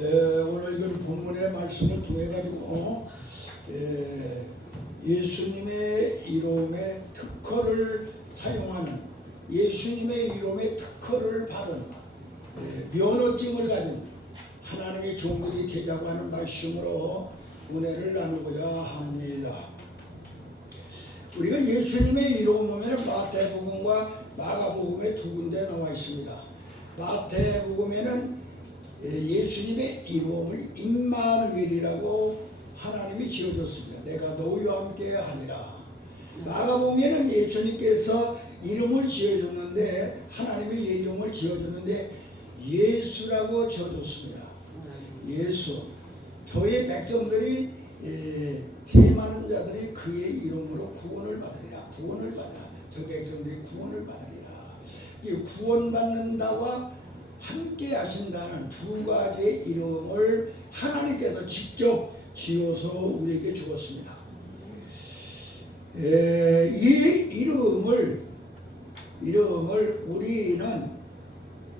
오늘 읽은 본문의 말씀을 통해 가지고 예수님의 이름의 특허를 사용하는, 예수님의 이름의 특허를 받은 면허증을 가진 하나님의 종들이 되자고 하는 말씀으로 은혜를 나누고자 합니다. 우리가 예수님의 이름 보면 마태복음과 마가복음에 두 군데 나와 있습니다. 마태복음에는 예수님의 이름을 임마누엘이라고 하나님이 지어줬습니다. 내가 너희와 함께 하니라. 마가복음에는 예수님께서 이름을 지어줬는데, 하나님의 이름을 지어줬는데 예수라고 지어줬습니다. 예수. 저희 백성들이 죄 많은 자들이 그의 이름으로 구원을 받으리라. 구원을 받아. 저 백성들이 구원을 받으리라. 이 구원받는다와 함께 하신다는 두 가지의 이름을 하나님께서 직접 지어서 우리에게 주었습니다. 이 이름을 우리는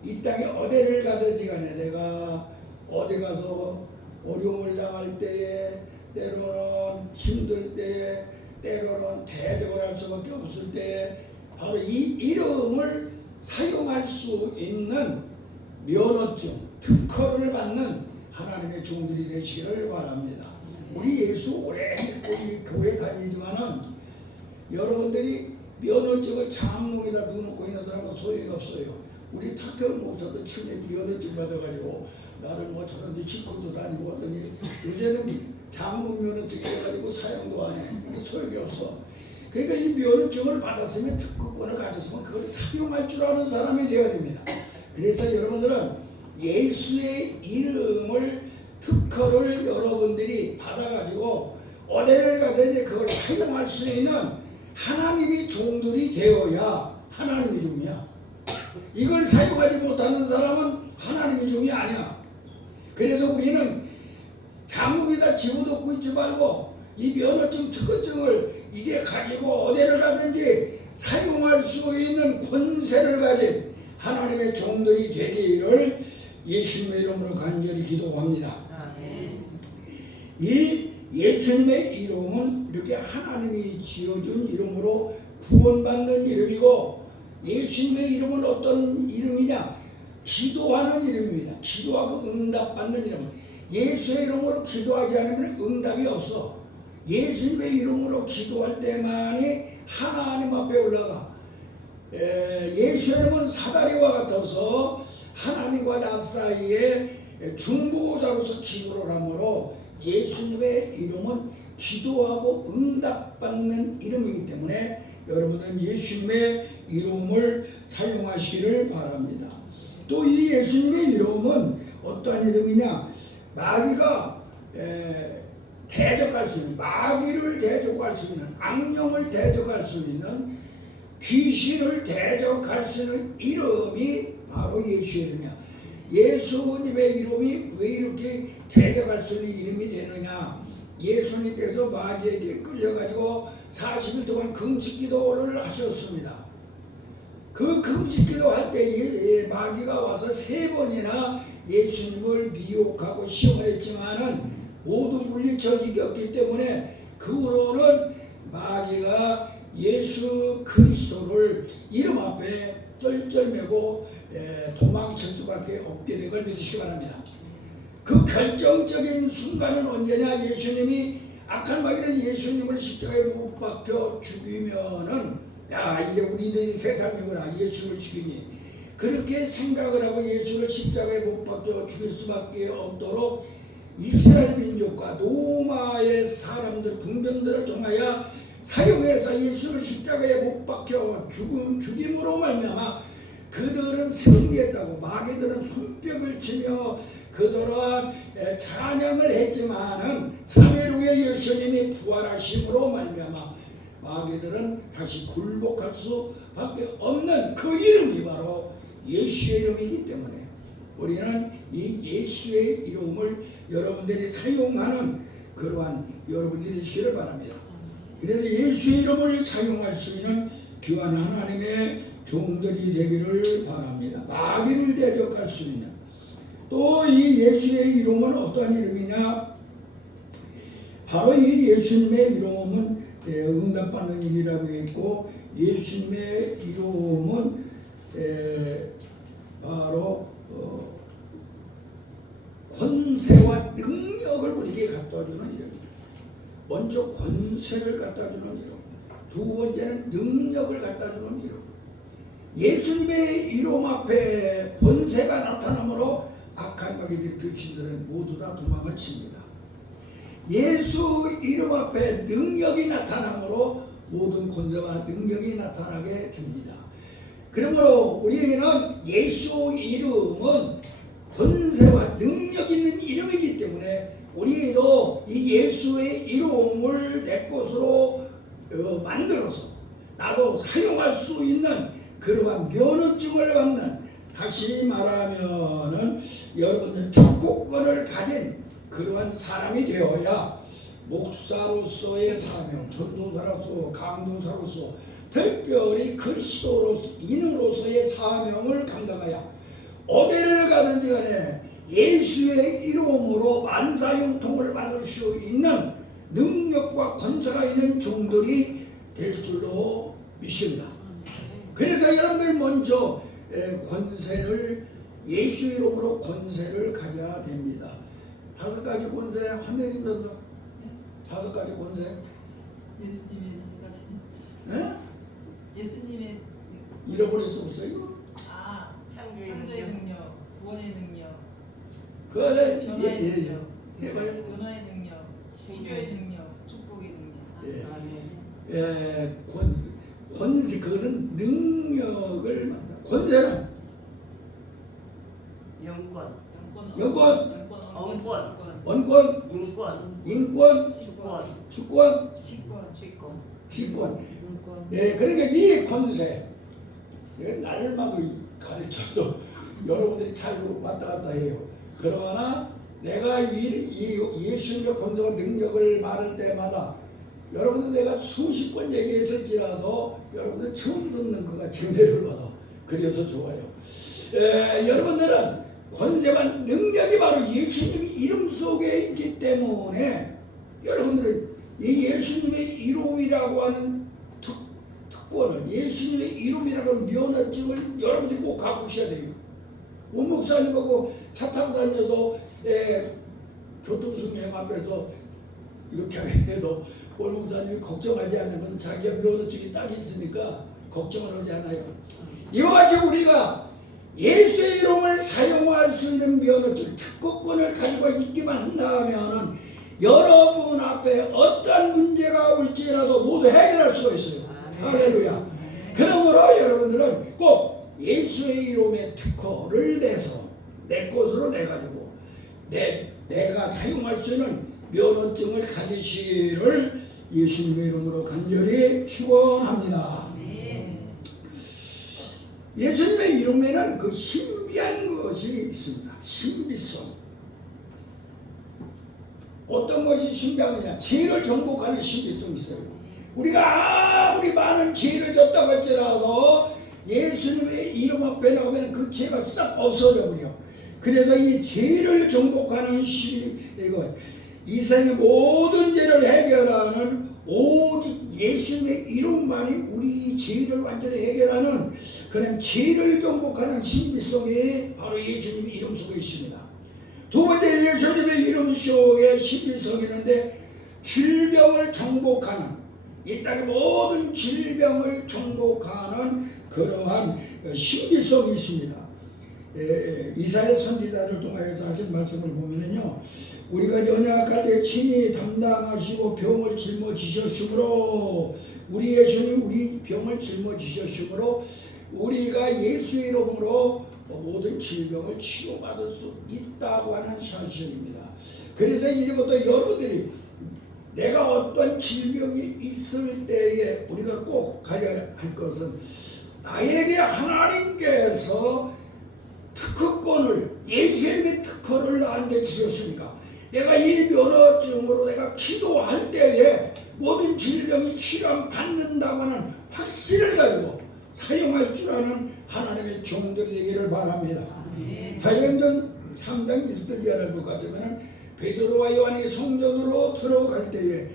이 땅에 어디를 가든지 간에, 내가 어디 가서 어려움을 당할 때에, 때로는 힘들 때에, 때로는 대적을 할 수밖에 없을 때에 바로 이 이름을 사용할 수 있는 면허증, 특허를 받는 하나님의 종들이 되시기를 바랍니다. 우리 예수 오래 믿고 이 교회 다니지만은 여러분들이 면허증을 장롱에다 넣어놓고 있는 사람은 소용이 없어요. 우리 탁현 목사도 처음에 면허증 받아가지고 나를 뭐 저런데 싣고도 다니고 하더니 요새는 장롱 면허증 해가지고 사용도 안 해. 이게 소용이 없어. 그러니까 이 면허증을 받았으면, 특허권을 가졌으면 그걸 사용할 줄 아는 사람이 되어야 됩니다. 그래서 여러분들은 예수의 이름을, 특허를 여러분들이 받아가지고 어디를 가든지 그걸 사용할 수 있는 하나님의 종들이 되어야 하나님의 종이야. 이걸 사용하지 못하는 사람은 하나님의 종이 아니야. 그래서 우리는 장롱에다 집어넣고 있지 말고 이 면허증, 특허증을 이게 가지고 어디를 가든지 사용할 수 있는 권세를 가진 하나님의 종들이 되기를 예수님의 이름으로 간절히 기도합니다. 이 예수님의 이름은 이렇게 하나님이 지어준 이름으로 구원받는 이름이고, 예수님의 이름은 어떤 이름이냐? 기도하는 이름입니다. 기도하고 응답받는 이름. 예수의 이름으로 기도하지 않으면 응답이 없어. 예수님의 이름으로 기도할 때만이 하나님 앞에 올라가. 예수의 이름은 사다리와 같아서 하나님과 나 사이에 중보자로서 기도를 하므로 예수님의 이름은 기도하고 응답받는 이름이기 때문에 여러분은 예수님의 이름을 사용하시기를 바랍니다. 또 이 예수님의 이름은 어떠한 이름이냐? 마귀가 대적할 수 있는, 마귀를 대적할 수 있는, 악령을 대적할 수 있는, 귀신을 대적할 수 있는 이름이 바로 예수의 이름이야. 예수님의 이름이 왜 이렇게 대적할 수 있는 이름이 되느냐? 예수님께서 마귀에게 끌려가지고 40일 동안 금식기도를 하셨습니다. 그 금식기도 할 때 마귀가 와서 3번이나 예수님을 미혹하고 시험했지만은 모두 물리쳐 이겼기 때문에 그 후로는 마귀가 예수 그리스도를 이름 앞에 쩔쩔매고 도망칠 수밖에 없게 된 걸 믿으시기 바랍니다. 그 결정적인 순간은 언제냐? 예수님이 악한 마귀는 예수님을 십자가에 못 박혀 죽이면은, 야, 이제 우리들이 세상이구나, 예수를 죽이니, 그렇게 생각을 하고 예수를 십자가에 못 박혀 죽일 수밖에 없도록 이스라엘 민족과 로마의 사람들, 군병들을 통하여 사용해서 예수를 십자가에 못 박혀 죽임으로 말미암아 그들은 승리했다고, 마귀들은 손뼉을 치며 그들은 찬양을 했지만은 3일 후에 예수님이 부활하심으로 말미암아 마귀들은 다시 굴복할 수밖에 없는 그 이름이 바로 예수의 이름이기 때문에 우리는 이 예수의 이름을 여러분들이 사용하는 그러한 여러분들이 되시기를 바랍니다. 그래서 예수의 이름을 사용할 수 있는 귀한 하나님의 종들이 되기를 바랍니다. 마귀를 대적할 수 있는, 또 이 예수의 이름은 어떠한 이름이냐? 바로 이 예수님의 이름은 응답받는 일이라고 했고, 예수님의 이름은 바로 권세와 능력을 우리에게 갖다주는 이름입니다. 먼저 권세를 갖다주는 이름, 두 번째는 능력을 갖다주는 이름. 예수님의 이름 앞에 권세가 나타나므로 악한 마귀들 귀신들은 모두 다 도망을 칩니다. 예수 이름 앞에 능력이 나타나므로 모든 권세와 능력이 나타나게 됩니다. 그러므로 우리는 예수 이름은 권세와 능력 있는 이름이기 때문에 우리도 이 예수의 이름을 내 것으로 만들어서 나도 사용할 수 있는 그러한 면허증을 받는, 다시 말하면은 여러분들 특권을 가진 그러한 사람이 되어야 목사로서의 사명, 전도사로서, 강도사로서, 특별히 그리스도인으로서의 사명을 감당하여 어디를 가든지 간에 예수의 이름으로 만사형통을 받을 수 있는 능력과 권세가 있는 종들이 될 줄로 믿습니다. 그래서 여러분들 먼저 권세를, 예수 이름으로 권세를 가져야 됩니다. 5가지 권세 한명님 정도? 5가지 권세? 예수님의 가지. 네? 예수님의 잃어버렸어 벌써요? 창조의 능력, 구원의 능력, 그래, 변화의 능력, 해봐요. 변화의 능력, 치료의 능력, 축복의 능력. 권세, 그것은 능력을 만다. 권세는 영권, 원권, 인권, 주권, 직권. 그러니까 이 권세, 날마다 가르쳐도 여러분들이 잘 왔다 갔다 해요. 그러나 내가 이 예수님의 권세와 능력을 말할 때마다 여러분들 내가 수십 번 얘기했을지라도 여러분들 처음 듣는 거가 제대로 받아. 그래서 좋아요. 여러분들은 권세와 능력이 바로 예수님 이름 속에 있기 때문에 여러분들은 이 예수님의 이름이라고 하는 특권을, 예수님의 이름이라고 하는 면허증을 여러분들이 꼭 갖고 있어야 돼요. 원 목사님하고 차 타고 다녀도 교통수행 앞에서 이렇게 해도 원 목사님이 걱정하지 않으면 자기가 면허증이 딱 있으니까 걱정을 하지 않아요. 이와 같이 우리가 예수의 이름을 사용할 수 있는 면허증, 특허권을 가지고 있기만 한다면 여러분 앞에 어떤 문제가 올지라도 모두 해결할 수가 있어요. 할렐루야. 그러므로 여러분들은 꼭 예수의 이름의 특허를 내서 내 것으로 내가지고 내가 사용할 수 있는 면허증을 가지시를 예수님의 이름으로 간절히 축원합니다. 예수님의 이름에는 그 신비한 것이 있습니다. 신비성. 어떤 것이 신비한 거냐? 죄를 정복하는 신비성이 있어요. 우리가 아무리 많은 죄를 졌다고 할지라도 예수님의 이름 앞에 나가면 그 죄가 싹 없어져 버려. 그래서 이 죄를 정복하는 이거 이 세상의 모든 죄를 해결하는 오직 예수님의 이름만이 우리 죄를 완전히 해결하는 그런 죄를 정복하는 신비성이 바로 예수님의 이름 속에 있습니다. 두 번째, 예수님의 이름 속에 신비성이 있는데 질병을 정복하는, 이 땅의 모든 질병을 정복하는 그러한 신비성이 있습니다. 이사야 선지자를 통해서 하신 말씀을 보면은요, 우리가 연약할 때 친히 담당하시고 병을 짊어지셨으므로, 우리 예수님 우리 병을 짊어지셨으므로 우리가 예수 이름으로 모든 질병을 치료받을 수 있다고 하는 사실입니다. 그래서 이제부터 여러분들이 내가 어떤 질병이 있을 때에 우리가 꼭 가려야 할 것은, 나에게 하나님께서 특허권을, 예수님의 특허를 나한테 주셨으니까 내가 이 면허증으로 내가 기도할 때에 모든 질병이 치료받는다고 하는 확신을 가지고 사용할 줄 아는 하나님의 종들이 되기를 바랍니다. 당장 읽을 이해할 것 같으면 베드로와 요한이 성전으로 들어갈 때에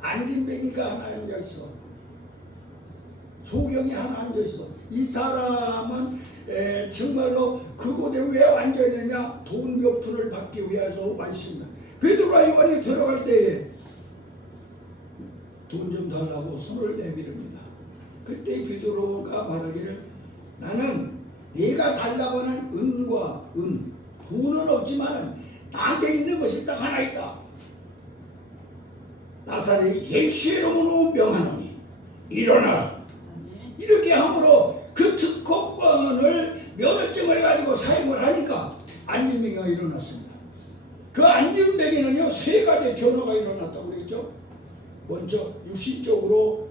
안진뱅이가 하나 앉아있어. 소경이 하나 앉아있어. 이 사람은 정말로 그곳에 왜 앉아있느냐? 돈 몇 푼을 받기 위해서 왔습니다. 베드로와 요한이 들어갈 때에 돈 좀 달라고 손을 내밀습니다. 그때 베드로가 말하기를 나는 네가 달라고 하는 은과 돈은 없지만은 나한테 있는 것이 딱 하나 있다. 나사렛 예수의 이름으로 명하노니 일어나라. 이렇게 함으로 그 특허권을 면허증을 가지고 사용을 하니까 안진뱅이가 일어났습니다. 그 안진뱅이는요 세 가지 변화가 일어났다고 그랬죠. 먼저 육신적으로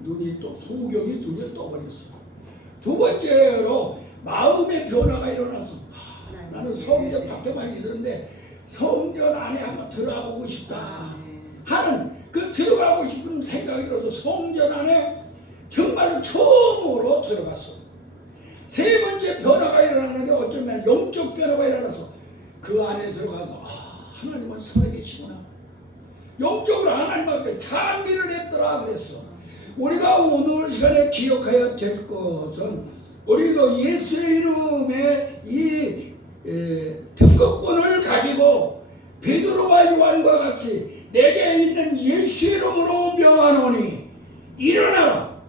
눈이 또 소경이 눈이 떠버렸어요. 두 번째로 마음의 변화가 일어나서 나는 성전 밖에만 있었는데 성전 안에 한번 들어가보고 싶다 하는 그 들어가고 싶은 생각이 들어서 성전 안에 정말로 처음으로 들어갔어. 세 번째 변화가 일어났는데 어쩌면 영적 변화가 일어나서 그 안에 들어가서 하나님은 살아계시구나. 영적으로 하나님 앞에 찬미를 했더라 그랬어. 우리가 오늘 시간에 기억해야 될 것은 우리도 예수의 이름의 이 특허권을 가지고 베드로와 요한과 같이 내게 있는 예수의 이름으로 명하노니 일어나라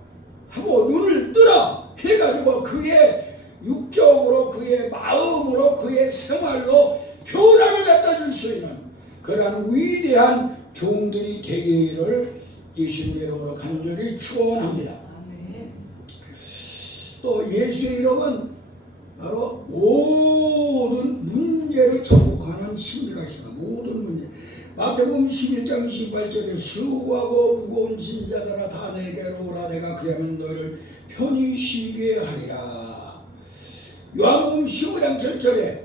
하고 눈을 뜨라 해가지고 그의 육적으로 그의 마음으로 그의 생활로 변화를 갖다 줄 수 있는 그러한 위대한 종들이 되기를 예수님의 이름으로 간절히 축원합니다. 또 예수의 이름은 바로 모든 문제를 정복하는 신비가 있습니다. 모든 문제. 마태복음 11장 28절에 수고하고 무거운 짐자들아 다 내게로 오라 내가 그리하면 너희를 편히 쉬게 하리라. 요한복음 15장 7절에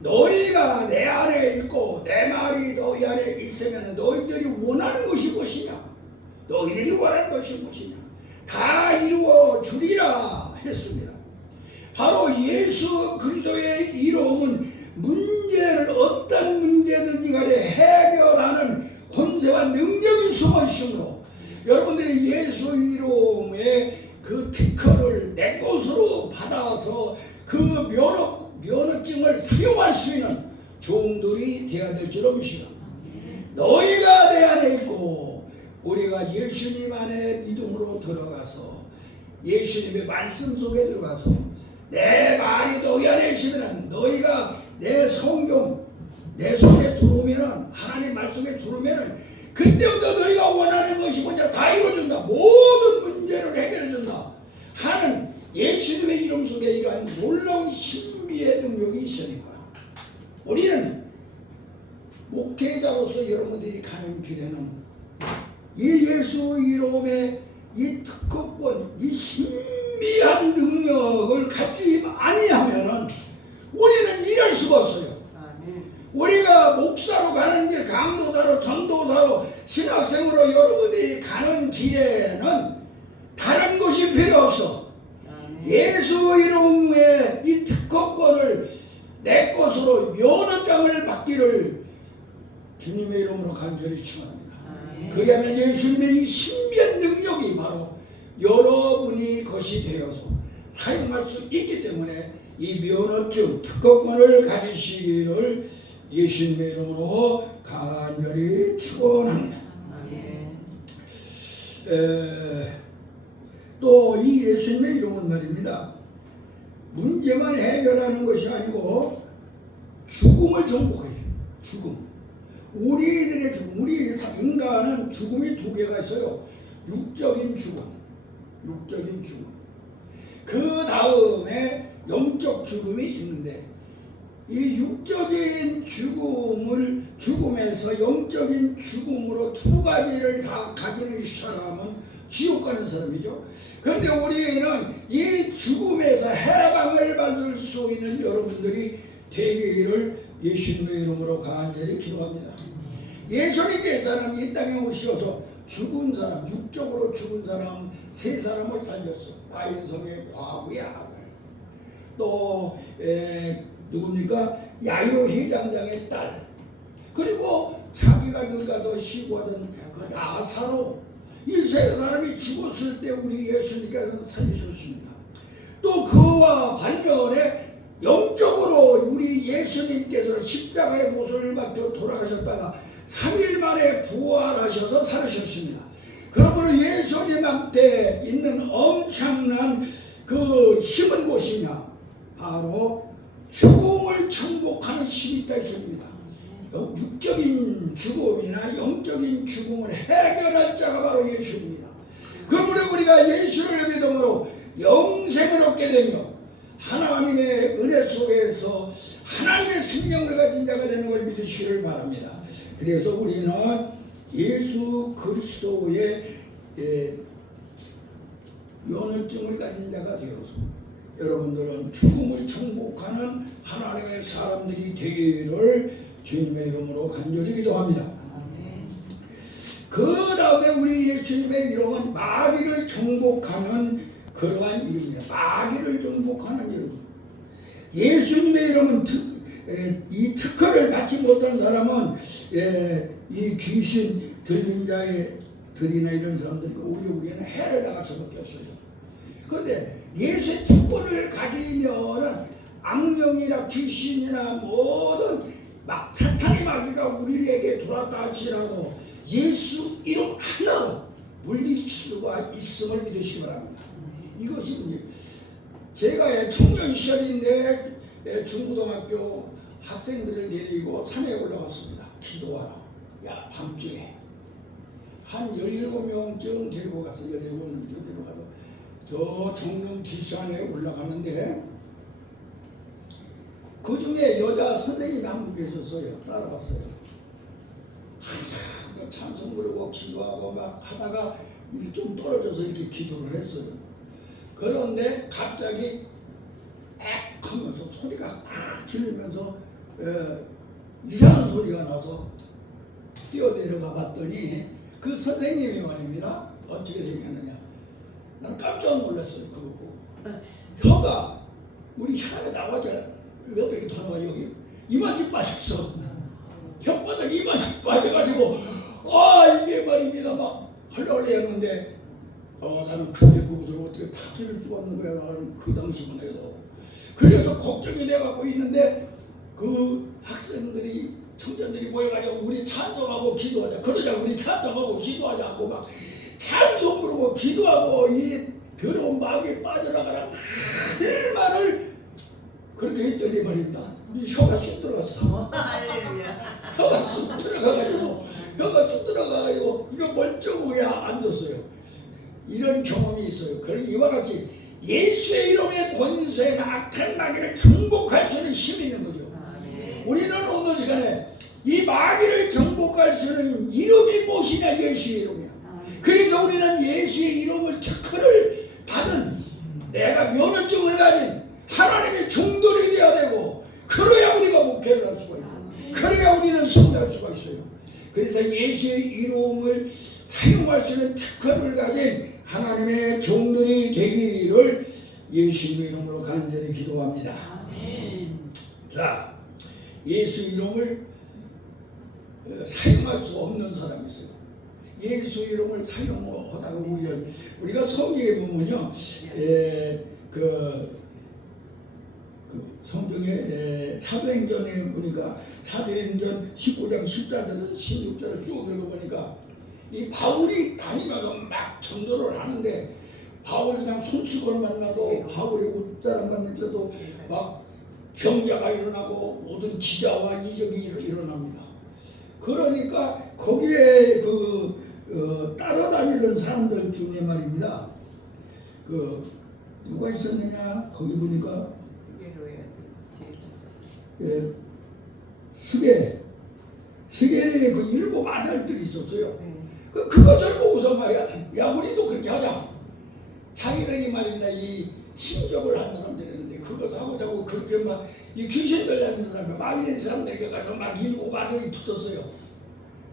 너희가 내 안에 있고 내 말이 너희 안에 있으면 너희들이 원하는 것이 무엇이냐? 너희들이 원하는 것이 무엇이냐? 다 이루어 주리라 했습니다. 바로 예수 그리스도의 이름은 문제를 어떤 문제든지 간에 해결하는 권세와 능력이 숨어 있으므로 여러분들이 예수 이름의 그 특허를 내 것으로 받아서 그 면허증을 사용할 수 있는 종들이 되어야 될 줄 압니다. 너희가 내 안에 있고 우리가 예수님 안에 믿음으로 들어가서 예수님의 말씀 속에 들어가서 내 말이 너희 안에 있으면 너희가 내 성경 내 속에 들어오면은 하나님 말씀에 들어오면은 그때부터 너희가 원하는 것이 뭐냐 다 이루어진다. 모든 문제를 해결해준다 하는 예수님의 이름 속에 이러한 놀라운 신비의 능력이 있으니까 우리는 목회자로서 여러분들이 가는 길에는 이 예수 이름의 이 특허권, 이 신비한 능력을 갖지 아니하면은 우리는 일할 수가 없어요. 우리가 목사로 가는 길, 강도사로, 전도사로, 신학생으로 여러분들이 가는 길에는 다른 것이 필요 없어. 예수 이름의 이 특허권을 내 것으로 면허장을 받기를 주님의 이름으로 간절히 축원합니다. 그러면 예수님의 이 신비한 능력이 바로 여러분이 것이 되어서 사용할 수 있기 때문에 이 면허증 특허권을 가지시기를 예수님의 이름으로 간절히 축원합니다. 또 이 예수님의 이름은 말입니다. 문제만 해결하는 것이 아니고 죽음을 정복해요. 죽음. 우리들의 죽음, 우리 인간은 죽음이 두 개가 있어요. 육적인 죽음, 육적인 죽음. 그 다음에 영적 죽음이 있는데 이 육적인 죽음에서 영적인 죽음으로 두 가지를 다 가지는 사람은 지옥 가는 사람이죠. 그런데 우리는 이 죽음에서 해방을 받을 수 있는 여러분들이 되기를 예수님의 이름으로 간절히 기도합니다. 예수님께서는 이 땅에 오셔서 죽은 사람, 육적으로 죽은 사람 세 사람을 살렸어. 나인성의 과부의 아들. 또 누굽니까? 야이로 회장장의 딸, 그리고 자기가 늙어서 시고하던 그 나사로, 이 세 사람이 죽었을 때 우리 예수님께서는 살리셨습니다. 또 그와 반면에 영적으로 우리 예수님께서 십자가의 못을 받고 돌아가셨다가 3일 만에 부활하셔서 살으셨습니다. 그러므로 예수님한테 있는 엄청난 그 힘은 무엇이냐? 바로 죽음을 정복하는 힘이 있다 했습니다. 육적인 죽음이나 영적인 죽음을 해결할 자가 바로 예수입니다. 그러므로 우리가 예수를 믿음으로 영생을 얻게 되며 하나님의 은혜 속에서 하나님의 생명을 가진 자가 되는 걸 믿으시기를 바랍니다. 그래서 우리는 예수 그리스도의 면허증을 가진 자가 되어서 여러분들은 죽음을 정복하는 하나님의 사람들이 되기를 주님의 이름으로 간절히 기도합니다. 그 다음에 우리 예수님의 이름은 마귀를 정복하는 그러한 이름이에요. 마귀를 정복하는 이름. 예수님의 이름은 이 특허를 받지 못한 사람은 이 귀신 들린 자의 들이나 이런 사람들이 오히려 우리는 해를 당할 수밖에 없어요. 그런데 예수의 특권을 가지면은 악령이나 귀신이나 모든 막 사탄의 마귀가 우리에게 들어왔다 할지라도 예수 이름 하나로 물리칠 수가 있음을 믿으시기 바랍니다. 이것이 제가 청년 시절인데 중고등학교 학생들을 데리고 산에 올라갔습니다. 기도하라. 야, 밤중에 한 17명쯤 데리고 갔어요. 17명쯤 데리고 가서 저 종릉 뒷산에 올라가는데 그 중에 여자 선생님이 한 분 계셨어요. 따라갔어요. 한참 찬송 부르고 기도하고 막 하다가 좀 떨어져서 이렇게 기도를 했어요. 그런데 갑자기 악 하면서 소리가 딱 들리면서 이상한 소리가 나서 뛰어내려가 봤더니 그 선생님이 말입니다. 어떻게 생겼느냐. 난 깜짝 놀랐어요. 그거 보고. 혀가 우리 혀가 나와서 옆에 돌아가 여기 이만큼 빠졌어. 혓바닥이 이만큼 빠져가지고 이게 말입니다. 막 헐레헐레 했는데 나는 근데 그것을 어떻게 다스릴 수가 없는 거야. 나는 그 당시만 해도. 그래서 걱정이 돼갖고 있는데 그 학생들이 청년들이 모여가지고 우리 찬송하고 기도하자. 그러자 우리 찬송하고 기도하자 하고 막 찬송 부르고 기도하고 이 더러운 마귀에 빠져나가라 할 말을 그렇게 했더니 말입니다. 이 혀가 쑥 들어갔어. 혀가 쑥 들어가가지고 이거 멀쩡하게 앉았어요. 이런 경험이 있어요. 그러니 이와 같이 예수의 이름의 권세는 악한 마귀를 정복할 수 있는 힘이 있는 거죠. 우리는 오늘 시간에 이 마귀를 정복할 수 있는 이름이 무엇이냐? 예수의 이름이야. 그래서 우리는 예수의 이름을 특허를 받은 내가 면허증을 가진 하나님의 종들이 되어야 되고 그래야 우리가 목회를 할 수가 있고 그래야 우리는 승리할 수가 있어요. 그래서 예수의 이름을 사용할 수 있는 특허를 가진 하나님의 종들이 되기를 예수님의 이름으로 간절히 기도합니다. 자, 예수 이름을 사용할 수 없는 사람이 있어요. 예수 이름을 사용하다가 오히려 우리가 성경에 보면요, 그 성경에 사도행전에 보니까 사도행전 19장 14절에서 16절을 쭉 읽어보니까 이 바울이 다니면서 막 전도를 하는데 바울이랑 손수건을 만나도 바울이 옷자랑 만나도 막 병자가 일어나고 모든 기자와 이적이 일어납니다. 그러니까 거기에 따라다니던 사람들 중에 말입니다. 누가 있었느냐? 거기 보니까 스게의 그 7 아들들이 있었어요. 그것을 보고서 말이야, 야 우리도 그렇게 하자. 자기들이 말입니다. 이 신접을 한 사람들이었는데 그걸 하고 그렇게 막 이 귀신 들리는 사람이 막 이런 사람들에게 가서 막 7 아들이 붙었어요.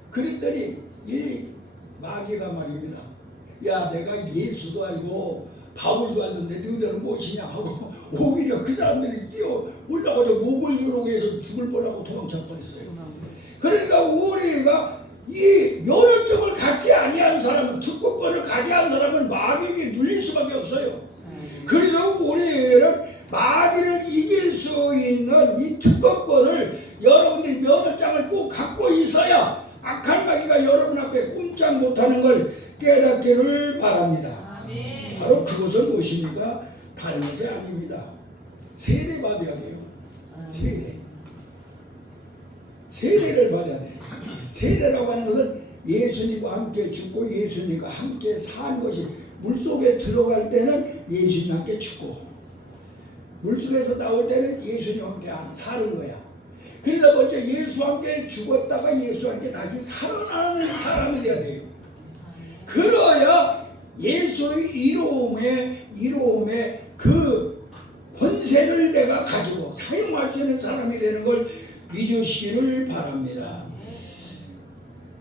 그랬더니 이 마귀가 말입니다. 야 내가 예수도 알고 바울도 알던데 너희들은 무엇이냐 하고 오히려 그 사람들이 올라가서 목을 누르고 해서 죽을 뻔하고 도망쳐 버렸어요. 그러니까 우리가 이 면허증을 갖지 아니한 사람은, 특권권을 가지 않은 사람은 마귀에게 눌릴 수밖에 없어요. 그래서 우리는 마귀를 이길 수 있는 이 특권권을 여러분들이 면허장을 꼭 갖고 있어야 악한 마귀가 여러분 앞에 꼼짝 못하는 걸 깨닫기를 바랍니다. 아멘. 바로 그것은 무엇입니까? 다른 것이 아닙니다. 세례 받아야 돼요. 세례를 받아야 돼. 세례라고 하는 것은 예수님과 함께 죽고 예수님과 함께 산 것이, 물속에 들어갈 때는 예수님과 함께 죽고 물속에서 나올 때는 예수님과 함께 사는 거야. 그러다 먼저 예수와 함께 죽었다가 예수와 함께 다시 살아나는 사람이 돼야 돼요. 그래야 예수의 이로움의 그 권세를 내가 가지고 사용할 수 있는 사람이 되는 걸 믿으시기를 바랍니다.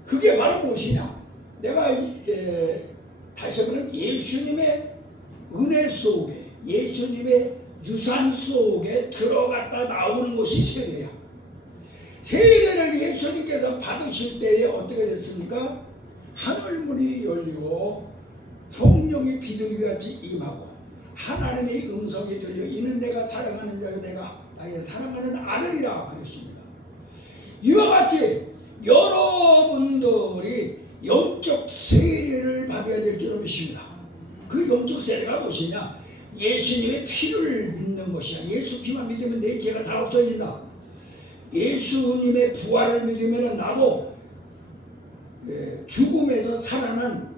그게 바로 무엇이냐? 내가 다시 한번 예수님의 은혜 속에, 예수님의 유산 속에 들어갔다 나오는 것이 세례야. 세례를 예수님께서 받으실 때에 어떻게 됐습니까? 하늘문이 열리고 성령이 비둘기같이 임하고 하나님의 음성이 들려 이는 내가 사랑하는 자요 내가 나의 사랑하는 아들이라 그랬습니다. 이와 같이 여러분들이 영적 세례를 받아야 될 줄 믿습니다. 그 영적 세례가 무엇이냐? 예수님의 피를 믿는 것이야. 예수 피만 믿으면 내 죄가 다 없어진다. 예수님의 부활을 믿으면 나도 죽음에서 살아난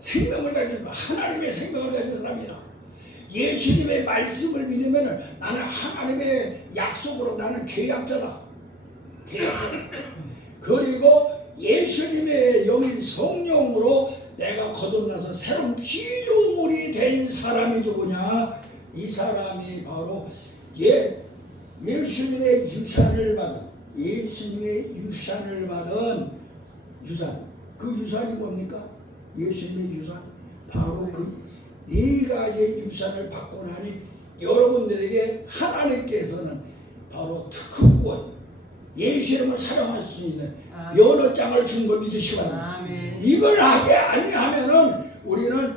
생명을 가진, 하나님의 생명을 가진 사람이다. 예수님의 말씀을 믿으면 나는 하나님의 약속으로 나는 계약자다. 그리고 예수님의 영인 성령으로 내가 거듭나서 새로운 피조물이 된 사람이 누구냐? 이 사람이 바로 예수님의 유산을 받은 유산. 그 유산이 뭡니까? 예수님의 유산. 바로 그 네 가지의 유산을 받고 나니 여러분들에게 하나님께서는 바로 특허권, 예수 이름을 사용할 수 있는 면허장을 준 걸 믿으시기 바랍니다. 이걸 하지 아니하면은 우리는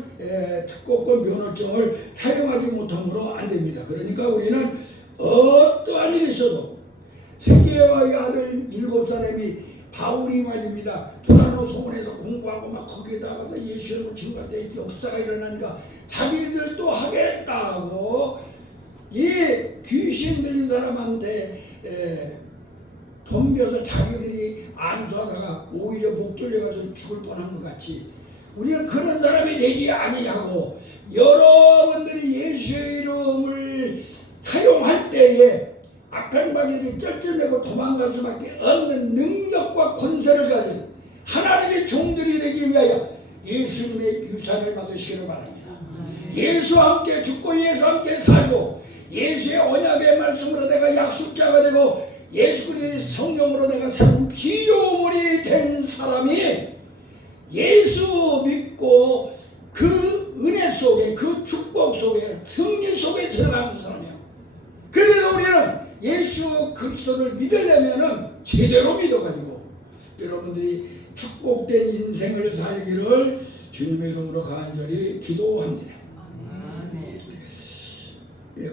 특허권 면허증을 사용하지 못함으로 안 됩니다. 그러니까 우리는 어떠한 일이 있어도 세계와의 아들 7사람이 바울이 말입니다. 두라노 소문에서 공부하고 막 거기다가 예수를 증거할 때 역사가 일어나니까 자기들도 하겠다고 이 귀신 들린 사람한테 덤벼서 자기들이 안수하다가 오히려 목 졸려가지고 죽을 뻔한 것 같이 우리는 그런 사람이 되지 아니하고 여러분들이 예수의 이름을 사용할 때에 악한 마귀들이 쩔쩔매고 도망갈 수밖에 없는 능력과 권세를 가진 하나님의 종들이 되기 위하여 예수님의 유산을 받으시기를 바랍니다. 예수와 함께 죽고 예수와 함께 살고 예수의 언약의 말씀으로 내가 약속자가 되고 예수 그리스도의 성령으로 내가 새로운 피조물이 된 사람이 예수 믿고 그 은혜 속에 그 축복 속에 승리 속에 들어가는 사람이야. 그래서 우리는 예수 그리스도를 믿으려면은 제대로 믿어가지고 여러분들이 축복된 인생을 살기를 주님의 이름으로 간절히 기도합니다.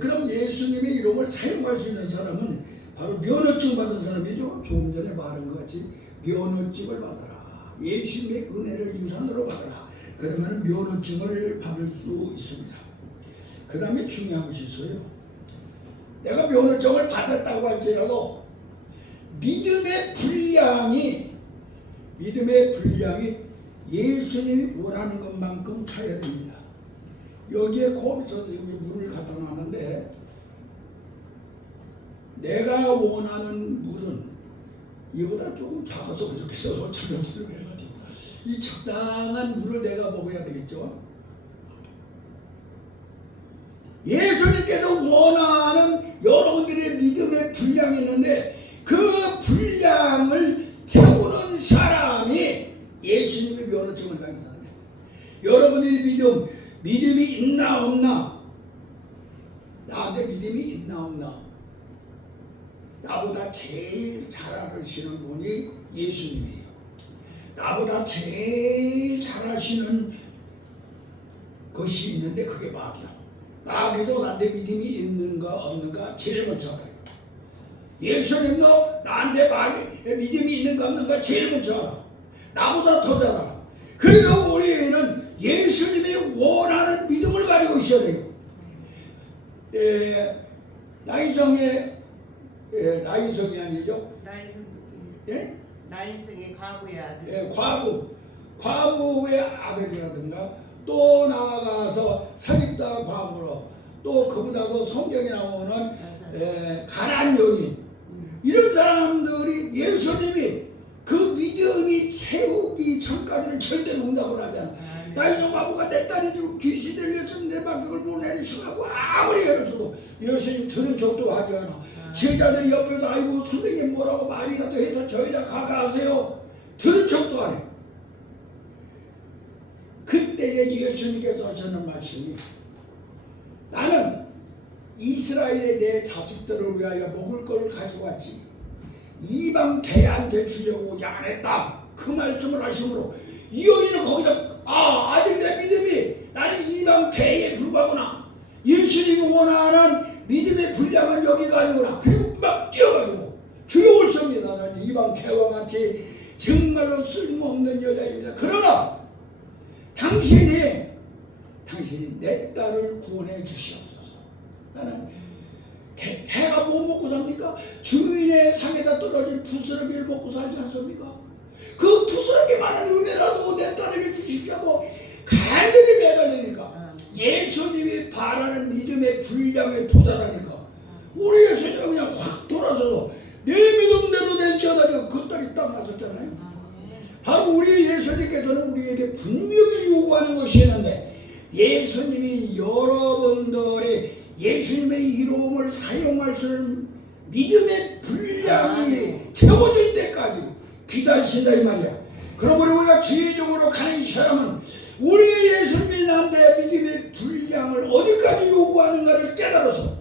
그럼 예수님의 이름을 사용할 수 있는 사람은 바로 면허증 받은 사람이죠. 조금 전에 말한 것 같이 면허증을 받아라. 예수님의 은혜를 유산으로 받아라. 그러면 면허증을 받을 수 있습니다. 그 다음에 중요한 것이 있어요. 내가 면허증을 받았다고 할지라도 믿음의 분량이 예수님이 원하는 것만큼 차야 됩니다. 여기에 거기서 여기 물을 갖다 놨는데 내가 원하는 물은 이보다 조금 작아서 그렇게 써서 착용스러워 해가지고 이 적당한 물을 내가 먹어야 되겠죠. 예수님께서 원하는 여러분들의 믿음의 분량이 있는데 그 분량을 채우는 사람이 예수님의 면허증을 가진 사람이에요. 여러분들의 믿음이 있나 없나, 나한테 믿음이 있나 없나, 나보다 제일 잘 아시는 분이 예수님이에요. 나보다 제일 잘 아시는 것이 있는데 그게 마귀야. 마귀도 나한테 믿음이 있는가 없는가 제일 먼저 알아요. 예수님도 나한테 믿음이 있는가 없는가 제일 먼저 알아. 나보다 더 잘 알아. 그래서 우리는 예수님이 원하는 믿음을 가지고 있어야 돼요. 나이성이 아니죠? 예? 나이성의 과부의 아들. 과부의 아들이라든가 또 나아가서 사립다 과부로 또 그보다도 성경에 나오는 가난 여인 이런 사람들이 예수님이 그 믿음이 채우기 전까지는 절대로 응답을 하지 않아. 나이성 과부가 내 딸이 지금 귀신 들렸으면 내 방송을 보내리시고 아무리 해줘도 예수님 들은 척도 하지 않아. 제자들이 옆에서 아이고 선생님 뭐라고 말이라도 해서 저희다 가가하세요. 들은 척도 안 해. 그때에 예수님께서 하시는 말씀이 나는 이스라엘의 내 자식들을 위하여 먹을 걸 가지고 왔지 이방 개한테 주려고 오지 않았다. 그 말씀을 하시므로 이 여인은 거기서 아직 내 믿음이 나는 이방 개에 불과하구나. 예수님이 원하는 믿음의 분량은 여기가 아니구나. 그리고 막 뛰어가지고 주여 올섭니다. 나는 이방 개와 같이 정말로 쓸모없는 여자입니다. 그러나 당신이 내 딸을 구원해 주시옵소서. 나는 해가 뭐 먹고 삽니까? 주인의 상에다 떨어진 부스러기를 먹고 살지 않습니까? 그 부스러기만한 은혜라도 내 딸에게 주십시오 하고 간절히 매달리니까 예수님이 바라는 믿음의 분량에 도달하니까 우리 예수님은 그냥 확 돌아서서 내 믿음대로 될지어다 그 딸이 딱 맞았잖아요. 바로 우리 예수님께서는 우리에게 분명히 요구하는 것이 있는데 예수님이 여러분들의 예수님의 이름을 사용할 수 있는 믿음의 분량이 채워질 때까지 기다리신다 이 말이야. 그러므로 우리가 지혜적으로 가는 이 사람은 우리 예수님이 나한테 믿음의 분량을 어디까지 요구하는가를 깨달아서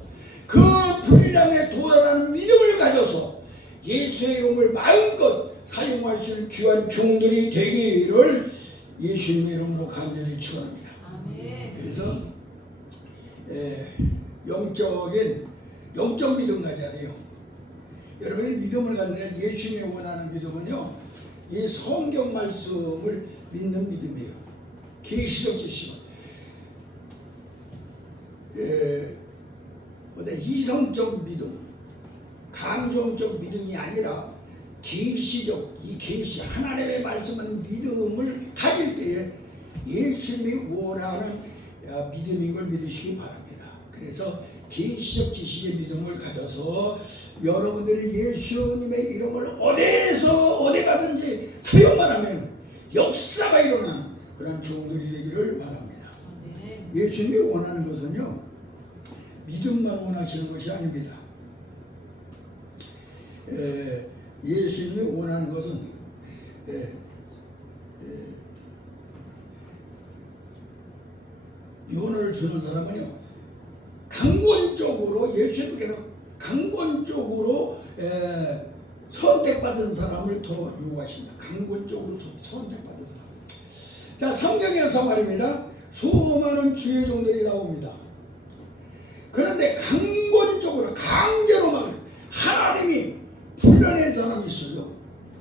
그 분량에 도달하는 믿음을 가져서 예수의 이름을 마음껏 사용할 수 있는 귀한 종들이 되기를 예수님의 이름으로 간절히 축원합니다. 그래서 영적 믿음 가져야 돼요. 여러분이 믿음을 갖는 예수님이 원하는 믿음은요, 이 성경 말씀을 믿는 믿음이에요. 계시적 지식은 이성적 믿음, 감정적 믿음이 아니라 계시적, 이 계시 하나님의 말씀은 믿음을 가질 때에 예수님이 원하는 믿음인 걸 믿으시기 바랍니다. 그래서 계시적 지식의 믿음을 가져서 여러분들이 예수님의 이름을 어디 가든지 사용만 하면 역사가 일어나는 그런 종들이 되기를 바랍니다. 예수님이 원하는 것은요, 믿음만 원하시는 것이 아닙니다. 예수님이 원하는 것은 유언을 주는 사람은요, 강권적으로 예수님께서 강권적으로 선택받은 사람을 더 요구하십니다. 강권적으로 선택받은 사람. 자, 성경에서 말입니다. 수많은 주의 종들이 나옵니다. 그런데 강권적으로 강제로 막 하나님이 불러낸 사람이 있어요.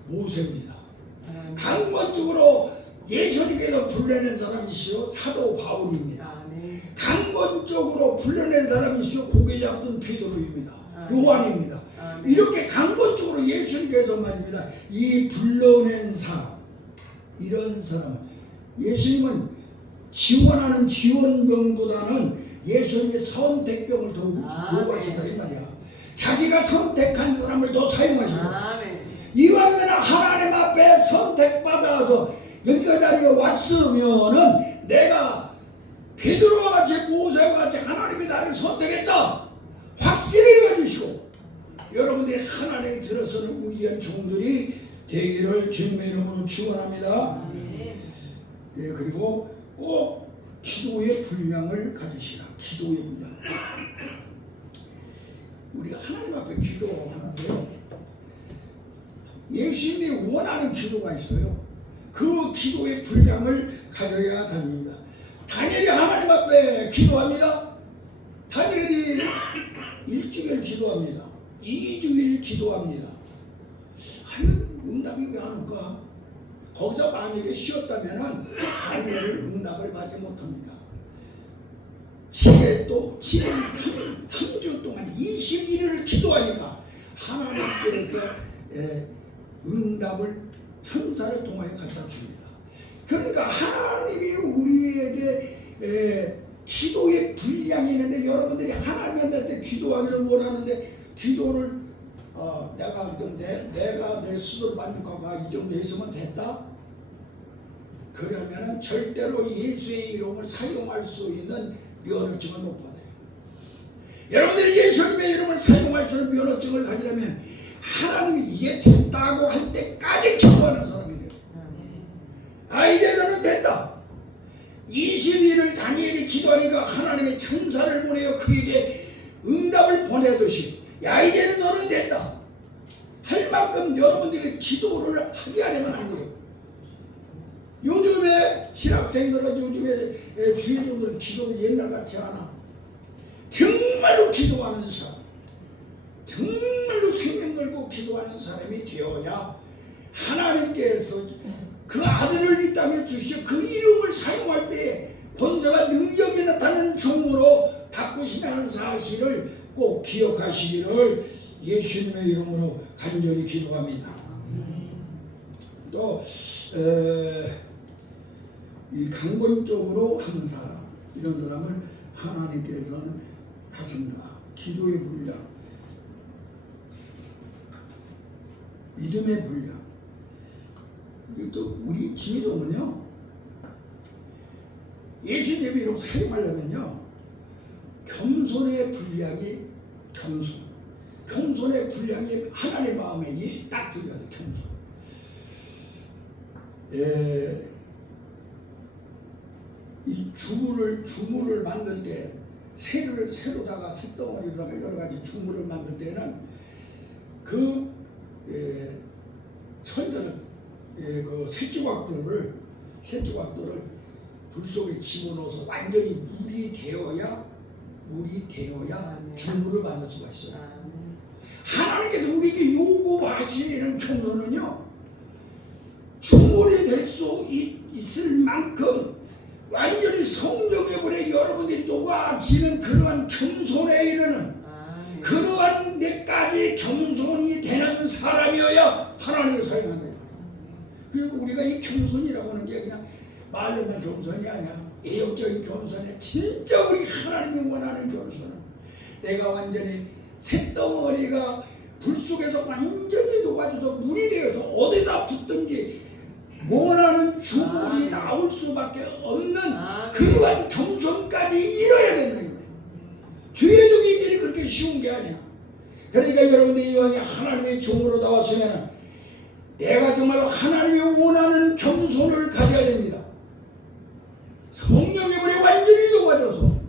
모세입니다. 강권적으로 예수님께서 불러낸 사람이 있어요. 사도 바울입니다. 강권적으로 불러낸 사람이 있어요. 고개 잡던 베드로입니다. 요한입니다. 이렇게 강권적으로 예수님께서 말입니다. 이 불러낸 사람, 이런 사람, 예수님은 지원하는 지원병보다는 예수님의 선택병을 더 요구하신다 이 말이야. 자기가 선택한 사람을 더 사용하시고 이왕이면 하나님 앞에 선택받아서 여기 자리에 왔으면은 내가 베드로와 같이 모세와 같이 하나님이 나를 선택했다 확신을 가지시고 여러분들이 하나님이 들어서는 위대한 종들이 되기를 주님의 이름으로 축원합니다. 예, 그리고 꼭 기도의 분량을 가지시라. 기도의 분량. 우리가 하나님 앞에 기도하는데요, 예수님이 원하는 기도가 있어요. 그 기도의 분량을 가져야 합니다. 다니엘이 하나님 앞에 기도합니다. 다니엘이 일주일 기도합니다. 2주일 기도합니다. 아유, 응답이 왜 안 올까? 거기서 만약에 쉬었다면 다니엘은 응답을 받지 못합니다. 7일 또 3주 동안 21일을 기도하니까 하나님께서 응답을 천사를 통하여 갖다 줍니다. 그러니까 하나님이 우리에게 기도의 분량이 있는데, 여러분들이 하나님한테 기도하기를 원하는데 기도를 내가 내 스스로 만족하고 이 정도 했으면 됐다? 그러면은 절대로 예수의 이름을 사용할 수 있는 면허증을 못 받아요. 여러분들이 예수님의 이름을 사용할 수 있는 면허증을 가지려면 하나님이 이게 됐다고 할 때까지 기도하는 사람이 돼요. 이제 너는 됐다. 20일을 다니엘이 기도하니까 하나님의 천사를 보내어 그에게 응답을 보내듯이, 야, 이제는 너는 됐다 할 만큼 여러분들이 기도를 하지 않으면 안 돼요. 요즘에 신학생들은, 요즘에 주의종들은 기도를 옛날같이 않아. 정말로 기도하는 사람, 정말로 생명 걸고 기도하는 사람이 되어야 하나님께서 그 아들을 이 땅에 주시어 그 이름을 사용할 때 권세와 능력이 나타나는 종으로 바꾸신다는 사실을 꼭 기억하시기를 예수님의 이름으로 간절히 기도합니다. 또 이 강권적으로 하는 사람, 이런 사람을 하나님께서는 하십니다. 기도의 분량, 믿음의 분량. 또 우리 지혜로는요, 예수님 이름 사용하려면요, 겸손의 분량이, 겸손의 분량이 하나님의 마음에 딱 들어야 돼. 겸손. 이 주물을 만들 때, 새로다가 쇳덩어리로다가 여러 가지 주물을 만들 때는 그 철들을, 그 쇠조각들을 불 속에 집어넣어서 완전히 물이 되어야 주물을 만들 수가 있어요. 하나님께서 우리에게 요구하시는 겸손은요, 주물이 될 수 있을 만큼 완전히 성령의 여러분들이 녹아지는 그러한 겸손에 이르는, 그러한 데까지 겸손이 되는 사람이어야 하나님을 사용한다. 그리고 우리가 이 겸손이라고 하는 게 그냥 말로만 겸손이 아니야. 애역적인 겸손에 진짜 우리 하나님이 원하는 겸손은, 내가 완전히 쇳덩어리가 불 속에서 완전히 녹아져서 물이 되어서 어디다 붙든지 원하는 주물이 나올 수밖에 없는 그러한 겸손까지 이뤄야 된다. 주의적인 일이 그렇게 쉬운 게 아니야. 그러니까 여러분들이 이왕에 하나님의 종으로 나왔으면 내가 정말 하나님이 원하는 겸손을 가져야 됩니다. 성령의 불에 완전히 녹아져서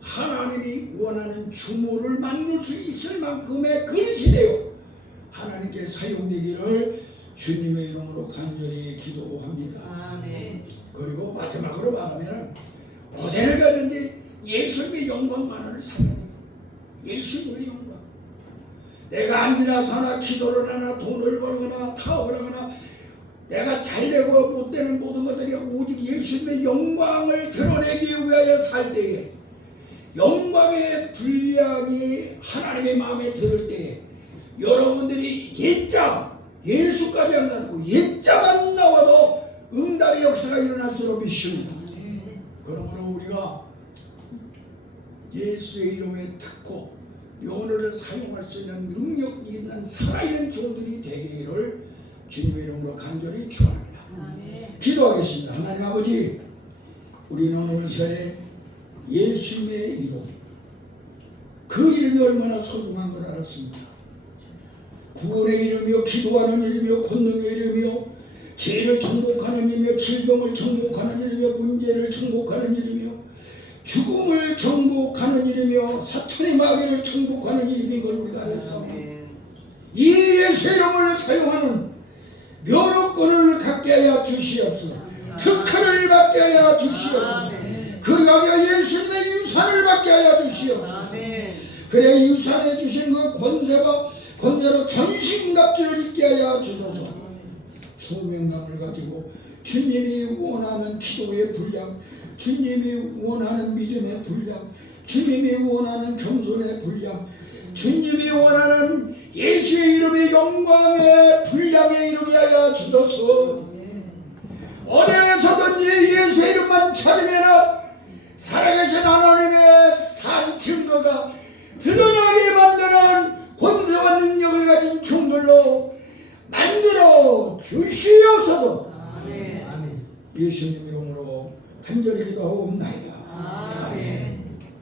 하나님이 원하는 주물을 만들 수 있을 만큼의 그릇이 되어 하나님께 사용되기를 주님의 이름으로 간절히 기도합니다. 아멘. 그리고 마지막으로 말하면 어디를 가든지 예수님의 영광만을 살아야 돼요. 예수님의 영광. 내가 앉으나 서나 기도를 하나 돈을 벌거나 사업을 하거나 내가 잘되고 못되는 모든 것들이 오직 예수님의 영광을 드러내기 위하여 살 때에, 영광의 분량이 하나님의 마음에 들을 때에 여러분들이 예수까지 안 가지고 예자만 나와도 응답의 역사가 일어날 줄로 믿습니다. 그러므로 우리가 예수의 이름에 듣고 면허를 사용할 수 있는 능력 있는 살아있는 종들이 되기를 주님의 이름으로 간절히 축원합니다. 기도하겠습니다. 하나님 아버지, 우리는 오늘 시간에 예수님의 이름, 그 이름이 얼마나 소중한 걸 알았습니다. 구원의 이름이요, 기도하는 이름이요, 권능의 이름이요, 죄를 정복하는 이름이요, 질병을 정복하는 이름이요, 문제를 정복하는 이름이요, 죽음을 정복하는 일이며 사탄의 마귀를 정복하는 일인 걸 우리가 알았습니다. 이 예수의 이름을 사용하는 면허권을 갖게 하여 주시옵소서. 특허를 받게 하여 주시옵소서. 그리하여 예수님의 유산을 받게 하여 주시옵소서. 그래 유산해 주신 그 권세로 전신갑주를 입게 하여 주소서. 소명감을 가지고 주님이 원하는 기도의 분량, 주님이 원하는 믿음의 분량, 주님이 원하는 겸손의 분량, 주님이 원하는 예수의 이름의 영광의 분량에 이르게 하여 주소서. 어디에서든지 예수의 이름만 찾으면 살아계신 하나님의 산 증거가 드러나게 만드는 권세와 능력을 가진 종들로 만들어 주시옵소서. 예수님 이름으로 간절히 기도하옵나이다.